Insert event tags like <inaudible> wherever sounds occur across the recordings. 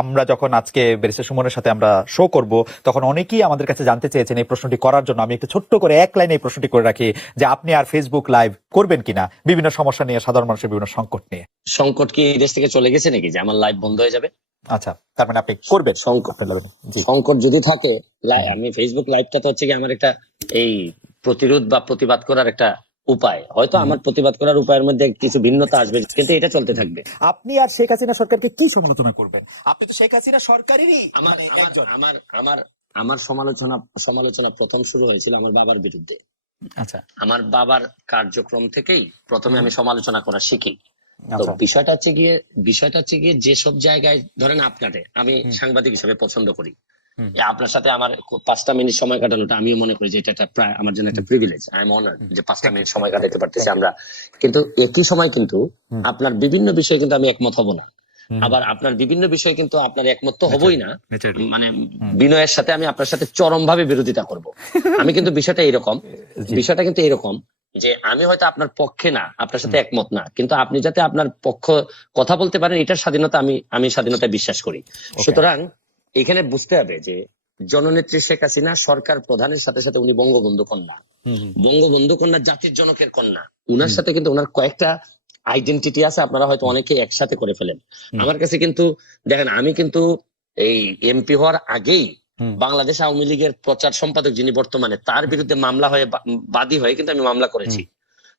আমরা যখন আজকে ব্যারিস্টার সুমনের সাথে আমরা শো করব তখন অনেকেই আমাদের কাছে জানতে চেয়েছেন এই প্রশ্নটি করার জন্য। আমি একটু ছোট্ট করে এক লাইনে এই প্রশ্নটি করে রাখি যে আপনি আর ফেসবুক লাইভ করবেন কিনা? বিভিন্ন সমস্যা নিয়ে সাধারণ মানুষের বিভিন্ন সংকট নিয়ে। সংকট কি এই দেশ থেকে চলে গেছে নাকি? যে আমার লাইভ বন্ধ হয়ে যাবে? আচ্ছা তার মানে আপনি করবেন। সংকট। সংকট যদি থাকে আমি ফেসবুক লাইভটা তো হচ্ছে কি আমার একটা এই প্রতিরোধ বা প্রতিবাদ করার একটা উপায়। হয়তো আমার প্রতিবাদ করার উপায়ের মধ্যে কিছু ভিন্নতা আসবে কিন্তু এটা চলতে থাকবে। আপনি আর শেখ হাসিনা সরকারকে কি সমালোচনা করবেন? আপনি তো শেখ হাসিনা সরকারেরই আমার মানে আমার- আমার আমার সমালোচনা সমালোচনা প্রথম শুরু হয়েছিল আমার বাবার বিরুদ্ধে। আচ্ছা। আমার বাবার কার্যক্রম থেকেই প্রথমে আমি সমালোচনা করা শিখি। তো আচ্ছা। বিষয়টা হচ্ছে গিয়ে বিষয়টা হচ্ছে গিয়ে যেসব জায়গায় ধরেন আপনারে আমি সাংবাদিক হিসেবে পছন্দ করি। আপনার সাথে আমার পাঁচটা মিনিট সময় কাটানোটা আমিও মনে করি যে এটা একটা প্রায় আমার জন্য একটা প্রিভিলেজ আই এম অনার যে পাঁচটা মিনিট সময় কাটাতে পারতেছি আমরা। কিন্তু একই সময় কিন্তু আপনার বিভিন্ন বিষয়ে কিন্তু আমি একমত হব না। আবার আপনার বিভিন্ন বিষয়ে কিন্তু আপনার একমত তো হবই না। মানে বিনয়ের সাথে আমি আপনার সাথে চরম ভাবে বিরোধিতা করব। <laughs> আমি কিন্তু বিষয়টা এরকম বিষয়টা কিন্তু এরকম যে আমি হয়তো আপনার পক্ষে না আপনার সাথে একমত না। কিন্তু আপনি যাতে আপনার পক্ষ কথা বলতে পারেন এটার স্বাধীনতা আমি আমি স্বাধীনতা বিশ্বাস করি। সুতরাং এখানে বুঝতে হবে যে জননেত্রী শেখ হাসিনা সরকার প্রধানের সাথে সাথে উনি বঙ্গবন্ধু কন্যা। বঙ্গবন্ধু কন্যা জাতির জনকের কন্যা। উনার সাথে কিন্তু ওনার কয়েকটা আইডেন্টিটি আছে আপনারা হয়তো অনেকে একসাথে করে ফেলেন। আমার কাছে কিন্তু দেখেন আমি কিন্তু এই এমপি হওয়ার আগেই বাংলাদেশ আওয়ামী লীগের প্রচার সম্পাদক যিনি বর্তমানে তার বিরুদ্ধে মামলা হয়ে বাদী হয়ে কিন্তু আমি মামলা করেছি।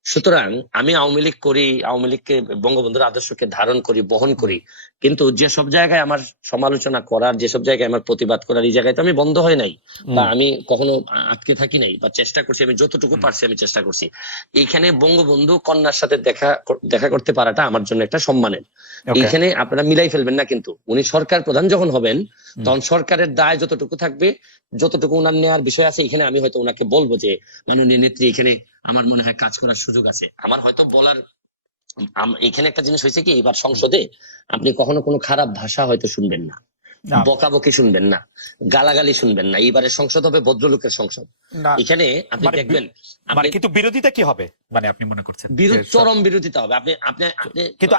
সুতরাং আমি আওয়ামী লীগ করি আওয়ামী লীগকে বঙ্গবন্ধুর আদর্শকে ধারণ করি বহন করি। কিন্তু যেসব জায়গায় আমার সমালোচনা করার যেসব জায়গায় আমার প্রতিবাদ করার এই জায়গায় তো আমি বন্ধ হয় নাই। বা আমি কখনো আটকে থাকি নাই বা চেষ্টা করছি আমি যতটুকু পারছি আমি চেষ্টা করছি। এইখানে বঙ্গবন্ধু কন্যার সাথে দেখা দেখা করতে পারাটা আমার জন্য একটা সম্মানের. এইখানে আপনারা মিলাই ফেলবেন না কিন্তু। উনি সরকার প্রধান যখন হবেন তখন সরকারের দায় যতটুকু থাকবে, যতটুকু উনার নেওয়ার বিষয় আছে, এখানে আমি হয়তো ওনাকে বলব যে, মাননীয় নেত্রী, এখানে আমার মনে হয় কাজ করার সুযোগ আছে আমার হয়তো বলার এখানে একটা জিনিস হয়েছে কি, এবার সংসদে আপনি কখনো কোনো খারাপ ভাষা হয়তো শুনবেন না। বকাবকি শুনবেন না গালাগালি শুনবেন না। এইবারের সংসদ হবে ভদ্রলোকের সংসদ। এখানে আপনি মানে দেখবেন মানে কিন্তু বিরোধিতা কি হবে? মানে আপনি মনে করছেন? বিরোধ চরম বিরোধিতা হবে। আপনি আপনি আপনি কিন্তু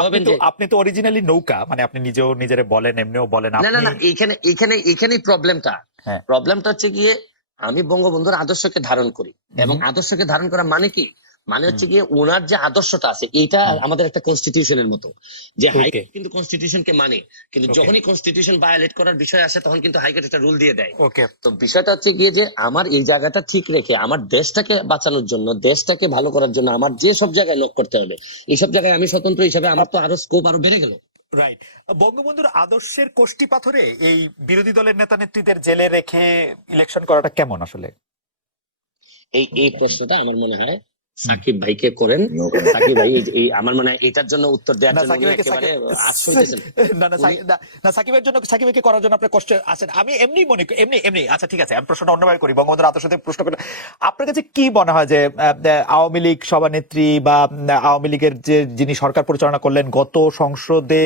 আপনি তো যে আপনি তো অরিজিনালি নৌকা মানে আপনি নিজেও নিজেরে বলেন এমনিও বলেন না না না এইখানে এখানে এইখানেই প্রবলেমটা হ্যাঁ। প্রবলেমটা হচ্ছে গিয়ে আমি বঙ্গবন্ধুর আদর্শকে ধারণ করি। এবং আদর্শকে ধারণ করা মানে কি? মানে হচ্ছে গিয়ে ওনার যে আদর্শটা আছে এটা আমাদের একটা কনস্টিটিউশনের মতো। যে হাইকোর্ট কিন্তু কনস্টিটিউশনকে মানে। কিন্তু যখনই কনস্টিটিউশন ভায়োলেট করার বিষয় আসে তখন কিন্তু হাইকোর্ট একটা রুল দিয়ে দেয়। ওকে তো বিষয়টা হচ্ছে গিয়ে যে আমার এই জায়গাটা ঠিক রেখে আমার দেশটাকে বাঁচানোর জন্য দেশটাকে ভালো করার জন্য আমার যে সব জায়গায় লক করতে হবে এইসব জায়গায় আমি স্বতন্ত্র হিসাবে আমার তো আরও স্কোপ আরও বেড়ে গেল। রাইট বঙ্গবন্ধুর আদর্শের কোষ্টি পাথরে এই বিরোধী দলের নেতা নেত্রীদের জেলে রেখে ইলেকশন করাটা কেমন আসলে? এই এই প্রশ্নটা আমার মনে হয় সাকিব ভাইকে করেন। সাকিব ভাই এই- আমার মনে হয় এটার জন্য উত্তর দেওয়ার জন্য <laughs> না না সাকিব- না, না সাকিবের জন্য সাকিব ভাইকে করার জন্য আপনার কষ্ট আছেন। আমি এমনি মনে করি এমনি এমনি আচ্ছা ঠিক আছে আমি প্রশ্নটা অন্যভাবে করি। বঙ্গবন্ধুর আদর্শ থেকে প্রশ্ন করি আপনার কাছে কি মনে হয় যে আওয়ামী লীগ সভানেত্রী বা আওয়ামী লীগের যে যিনি সরকার পরিচালনা করলেন গত সংসদে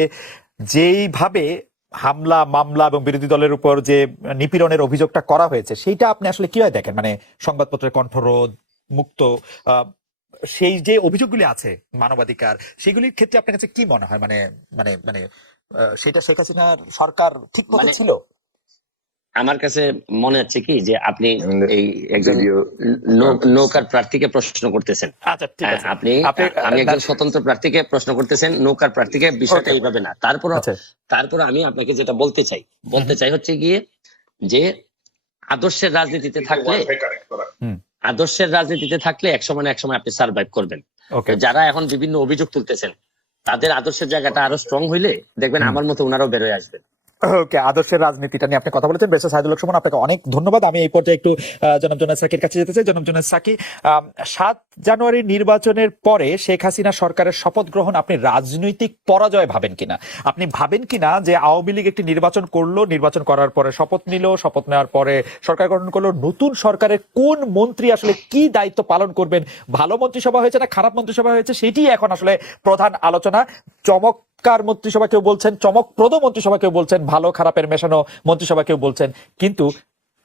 যেইভাবে হামলা মামলা এবং বিরোধী দলের উপর যে নিপীড়নের অভিযোগটা করা হয়েছে সেইটা আপনি আসলে কীভাবে দেখেন? মানে সংবাদপত্রের কণ্ঠরোধ মুক্ত আহ, সেই যে অভিযোগগুলি আছে মানবাধিকার সেগুলির ক্ষেত্রে আপনার কাছে কি মনে হয়? মানে মানে মানে সেটা শেখ হাসিনার সরকার ঠিক মতো মানে- ছিল? আমার কাছে মনে হচ্ছে কি যে আপনি এই একজন নৌকার প্রার্থীকে প্রশ্ন করতেছেন। আচ্ছা ঠিক হ্যাঁ, আছে। আপনি আপনি আমি একজন স্বতন্ত্র প্রার্থীকে প্রশ্ন করতেছেন নৌকার প্রার্থীকে বিষয়টা এইভাবে না। তারপর আচ্ছা। তারপর আমি আপনাকে যেটা বলতে চাই বলতে চাই হচ্ছে গিয়ে যে আদর্শের রাজনীতিতে থাকলে আদর্শের রাজনীতিতে থাকলে এক সময় এক সময় আপনি সার্ভাইভ করবেন। ওকে যারা এখন বিভিন্ন অভিযোগ তুলতেছেন তাদের আদর্শের জায়গাটা আরও স্ট্রং হইলে দেখবেন আমার মতো ওনারাও বেরোয় আসবেন। ওকে, আদর্শের রাজনীতিটা নিয়ে আপনি কথা বলেছেন। বেশ, সাইদুল সুমন, আপনাকে অনেক ধন্যবাদ। আমি এই পর্যায়ে একটু জনাব জোনাস সাকির কাছে যেতে চাই। জনাব জোনাস সাকি সাত জানুয়ারি নির্বাচনের পরে শেখ হাসিনা সরকারের শপথ গ্রহণ আপনি রাজনৈতিক পরাজয় ভাবেন কিনা? আপনি ভাবেন কিনা যে আওয়ামী লীগ একটি নির্বাচন করল, নির্বাচন করার পরে শপথ নিল, শপথ নেওয়ার পরে সরকার গঠন করল, নতুন সরকারের কোন মন্ত্রী আসলে কি দায়িত্ব পালন করবেন? ভালো মন্ত্রিসভা হয়েছে না খারাপ মন্ত্রিসভা হয়েছে সেটি এখন আসলে প্রধান আলোচনা। চমৎকার মন্ত্রিসভা কেউ বলছেন চমকপ্রদ মন্ত্রিসভা কেউ বলছেন ভালো খারাপের মেশানো মন্ত্রিসভা কেউ বলছেন কিন্তু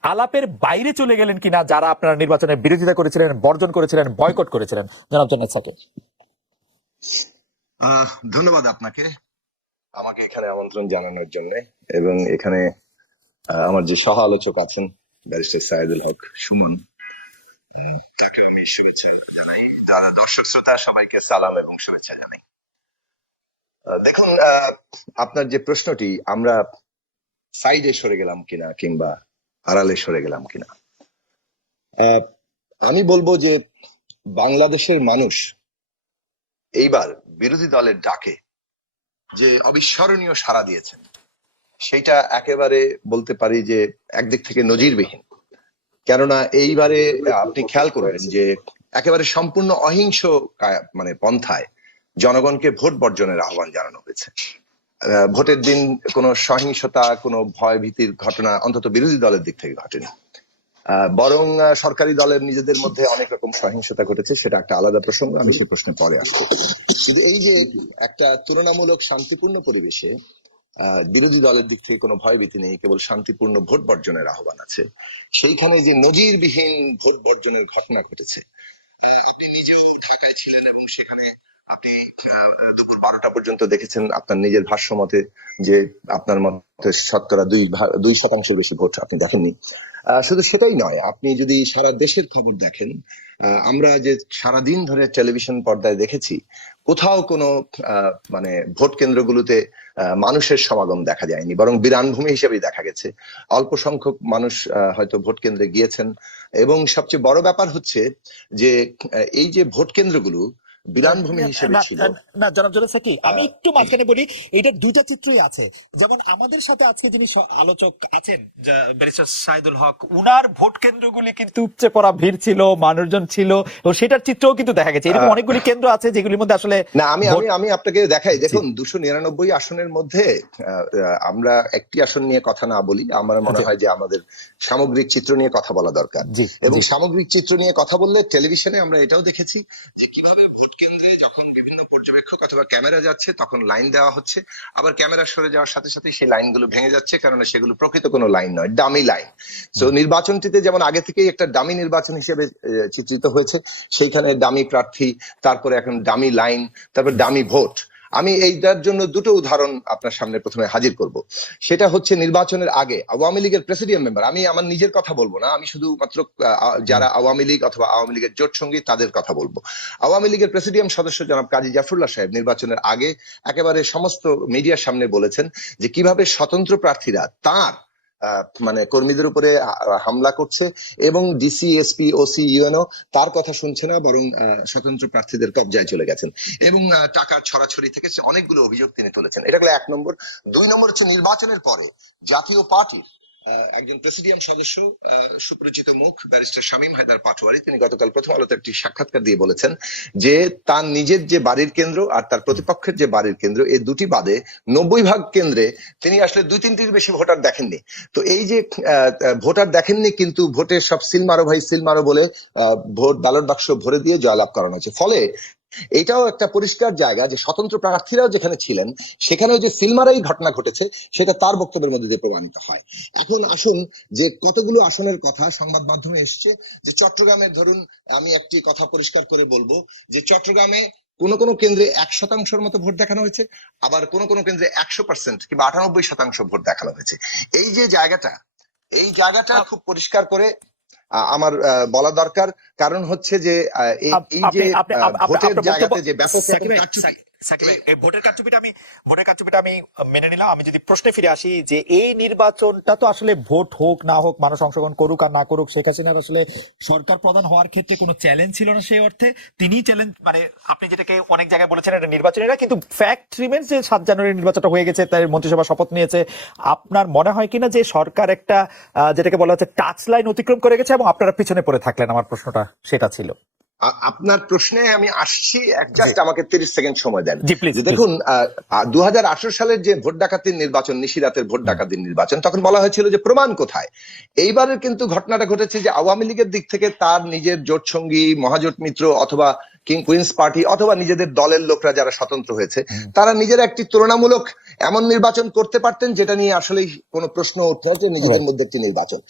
আলাপের বাইরে চলে গেলেন কিনা যারা আপনারা নির্বাচনের বিরোধিতা করেছিলেন বর্জন করেছিলেন বয়কট করেছিলেন জনাব জান্নাত আহ, ধন্যবাদ আপনাকে। আমাকে এখানে আমন্ত্রণ জানানোর জন্য এবং এখানে আহ, আমার যে সহ আলোচক আছেন ব্যারিস্টার সাইদুল হক সুমন তাকে আমি শুভেচ্ছা জানাই। যারা দর্শক শ্রোতা সবাইকে সালাম এবং শুভেচ্ছা জানাই। দেখুন আপনার যে প্রশ্নটি, আমরা সাইডে সরে গেলাম কিনা কিংবা আড়ালে সরে গেলাম কিনা? আমি বলব যে বাংলাদেশের মানুষ এইবার বিরোধী দলের ডাকে যে অবিস্মরণীয় সাড়া দিয়েছেন। সেটা একেবারে বলতে পারি যে একদিক থেকে নজিরবিহীন। কেননা এইবারে আপনি খেয়াল করবেন যে একেবারে সম্পূর্ণ অহিংস মানে পন্থায় জনগণকে ভোট বর্জনের আহ্বান জানানো হয়েছে। ভোটের দিন কোনো সহিংসতা, কোনো ভয় ভীতির ঘটনা অন্তত বিরোধী দলের দিক থেকে ঘটেনি। বরং সরকারি দলের নিজেদের মধ্যে অনেক রকম সহিংসতা ঘটেছে, সেটা একটা আলাদা প্রসঙ্গ, আমি সেই প্রশ্নে পরে আসব। কিন্তু এই যে একটা তুলনামূলক শান্তিপূর্ণ পরিবেশে বিরোধী দলের দিক থেকে কোনো ভয়ভীতি নেই, কেবল শান্তিপূর্ণ ভোট বর্জনের আহ্বান আছে, সেইখানে যে নজিরবিহীন ভোট বর্জনের ঘটনা ঘটেছে আপনি নিজেও ঢাকায় ছিলেন এবং সেখানে আপনি দুপুর বারোটা পর্যন্ত দেখেছেন আপনার নিজের ভাষ্য মতে যে আপনার মতে শতকরা দুই দুই শতাংশের বেশি ভোট আপনি দেখেননি। শুধু সেটাই নয় আপনি যদি সারা দেশের খবর দেখেন আহ, আমরা যে সারা দিন ধরে টেলিভিশন পর্দায় দেখেছি কোথাও কোনো আহ, মানে ভোট কেন্দ্রগুলোতে আহ, মানুষের সমাগম দেখা যায়নি বরং বিরানভূমি হিসেবেই দেখা গেছে। অল্প সংখ্যক মানুষ আহ, হয়তো ভোট কেন্দ্রে গিয়েছেন। এবং সবচেয়ে বড় ব্যাপার হচ্ছে যে এই যে ভোট কেন্দ্রগুলো বিরানভূমি হিসেবে ছিল। না জনাব জনাব সাকি আমি একটু মাঝখানে বলি এটার দুইটা চিত্রই আছে। যেমন আমাদের সাথে আজকে যিনি আলোচক আছেন ব্যারিস্টার সাইদুল হক উনার ভোট কেন্দ্রগুলি কিন্তু উপচে পড়া ভিড় ছিল মানুষজন ছিল এবং সেটার চিত্রও কিন্তু দেখা গেছে। এরকম অনেকগুলি কেন্দ্র আছে যেগুলির মধ্যে আসলে না আমি আমি আমি আপনাকে দেখাই। দেখুন দুশো নিরানব্বই আসনের মধ্যে আমরা একটি আসন নিয়ে কথা না বলি। আমার মনে হয় যে আমাদের সামগ্রিক চিত্র নিয়ে কথা বলা দরকার। এবং সামগ্রিক চিত্র নিয়ে কথা বললে টেলিভিশনে আমরা এটাও দেখেছি যে কীভাবে ভোট কেন্দ্রে যখন বিভিন্ন পর্যবেক্ষক অথবা ক্যামেরা যাচ্ছে তখন লাইন দেওয়া হচ্ছে। আবার ক্যামেরা সরে যাওয়ার সাথে সাথে সেই লাইনগুলো ভেঙে যাচ্ছে কারণ সেগুলো প্রকৃত কোনো লাইন নয় ডামি লাইন তো নির্বাচনটিতে যেমন আগে থেকেই একটা ডামি নির্বাচন হিসেবে চিত্রিত হয়েছে সেইখানে দামি প্রার্থী তারপরে এখন দামি লাইন তারপর দামি ভোট আমি এইটার জন্য দুটো উদাহরণ আপনার সামনে প্রথমে হাজির করব। সেটা হচ্ছে নির্বাচনের আগে আওয়ামী লীগের প্রেসিডিয়াম মেম্বার, আমি আমার নিজের কথা বলব না, আমি শুধুমাত্র যারা আওয়ামী লীগ অথবা আওয়ামী লীগের জোট সঙ্গী তাদের কথা বলব। আওয়ামী লীগের প্রেসিডিয়াম সদস্য জনাব কাজী জাফরুল্লাহ সাহেব নির্বাচনের আগে একেবারে সমস্ত মিডিয়ার সামনে বলেছেন যে কীভাবে স্বতন্ত্র প্রার্থীরা তার মানে কর্মীদের উপরে হামলা করছে এবং ডিসি এসপি ওসি ইউএনও তার কথা শুনছে না, বরং স্বতন্ত্র প্রার্থীদের কবজায় চলে গেছেন। এবং টাকার ছড়াছড়ি থেকে অনেকগুলো অভিযোগ তিনি তুলেছেন। এটা হলো এক নম্বর। দুই নম্বর হচ্ছে নির্বাচনের পরে জাতীয় পার্টি একজন প্রেসিডিয়াম সদস্য সুপরিচিত মুখ, ব্যারিস্টার শামীম হায়দার পাটোয়ারি। তিনি গতকাল প্রথম আলোতে একটি সাক্ষাৎকার দিয়ে বলেছেন যে, তার নিজের যে বাড়ির কেন্দ্র আর তার প্রতিপক্ষের যে বাড়ির কেন্দ্র, এই দুটি বাদে নব্বই ভাগ কেন্দ্রে তিনি আসলে দুই তিনটির বেশি ভোটার দেখেননি। তো এই যে ভোটার দেখেননি কিন্তু ভোটের সব সিল মারো ভাই, সিল মারো বলে ভোট ব্যালট বাক্স ভরে দিয়ে জয়লাভ করানো হয়েছে। ফলে এটাও একটা পরিষ্কার জায়গা যে স্বতন্ত্র প্রার্থীরাও যেখানে ছিলেন সেখানেও যে সিলমারাই ঘটনা ঘটেছে সেটা তার বক্তব্যের মধ্যে দিয়ে প্রমাণিত হয়। এখন আসুন যে কতগুলো আসনের কথা সংবাদ মাধ্যমে এসছে যে চট্টগ্রামের ধরুন আমি একটি কথা পরিষ্কার করে বলব যে চট্টগ্রামে কোন কোন কেন্দ্রে এক শতাংশের মতো ভোট দেখানো হয়েছে আবার কোন কোন কেন্দ্রে একশো পার্সেন্ট কিংবা আটানব্বই শতাংশ ভোট দেখানো হয়েছে। এই যে জায়গাটা এই জায়গাটা খুব পরিষ্কার করে আমার আহ, বলা দরকার। কারণ হচ্ছে যে আহ, এই যে ভোটের জায়গাতে যে ব্যাপক ভোটের কারচুপিটা আমি ভোটের কারচুপিটা আমি মেনে নিলাম। আমি যদি প্রশ্নে ফিরে আসি যে এই নির্বাচনটা তো আসলে ভোট হোক না হোক মানুষ অংশগ্রহণ করুক আর না করুক শেখ হাসিনার আসলে সরকার প্রধান হওয়ার ক্ষেত্রে কোনো চ্যালেঞ্জ ছিল না সেই অর্থে তিনি চ্যালেঞ্জ মানে আপনি যেটাকে অনেক জায়গায় বলেছেন এটা নির্বাচনীরা কিন্তু ফ্যাক্ট রিমেন্স যে সাত জানুয়ারি নির্বাচনটা হয়ে গেছে তার মন্ত্রিসভা শপথ নিয়েছে। আপনার মনে হয় কিনা যে সরকার একটা যেটাকে বলা হচ্ছে টাচ লাইন অতিক্রম করে গেছে এবং আপনারা পিছনে পড়ে থাকলেন? আমার প্রশ্নটা সেটা ছিল। আপনার প্রশ্নে আমি আসছি জাস্ট আমাকে তিরিশ সেকেন্ড সময় দেন। দেখুন দু সালের যে ভোট ডাকাতির নির্বাচন নিশিরাতের ভোট ডাকাতির নির্বাচন তখন বলা হয়েছিল যে প্রমাণ কোথায়? এইবারের কিন্তু ঘটনাটা ঘটেছে যে আওয়ামী লীগের দিক থেকে তার নিজের জোট সঙ্গী মহাজোট মিত্র অথবা কিং কুইন্স পার্টি অথবা নিজেদের দলের লোকরা যারা স্বতন্ত্র হয়েছে তারা নিজের একটি তুলনামূলক এমন নির্বাচন করতে পারতেন যেটা নিয়ে আসলেই কোনো প্রশ্ন উঠছে না যে নিজেদের মধ্যে একটি নির্বাচন।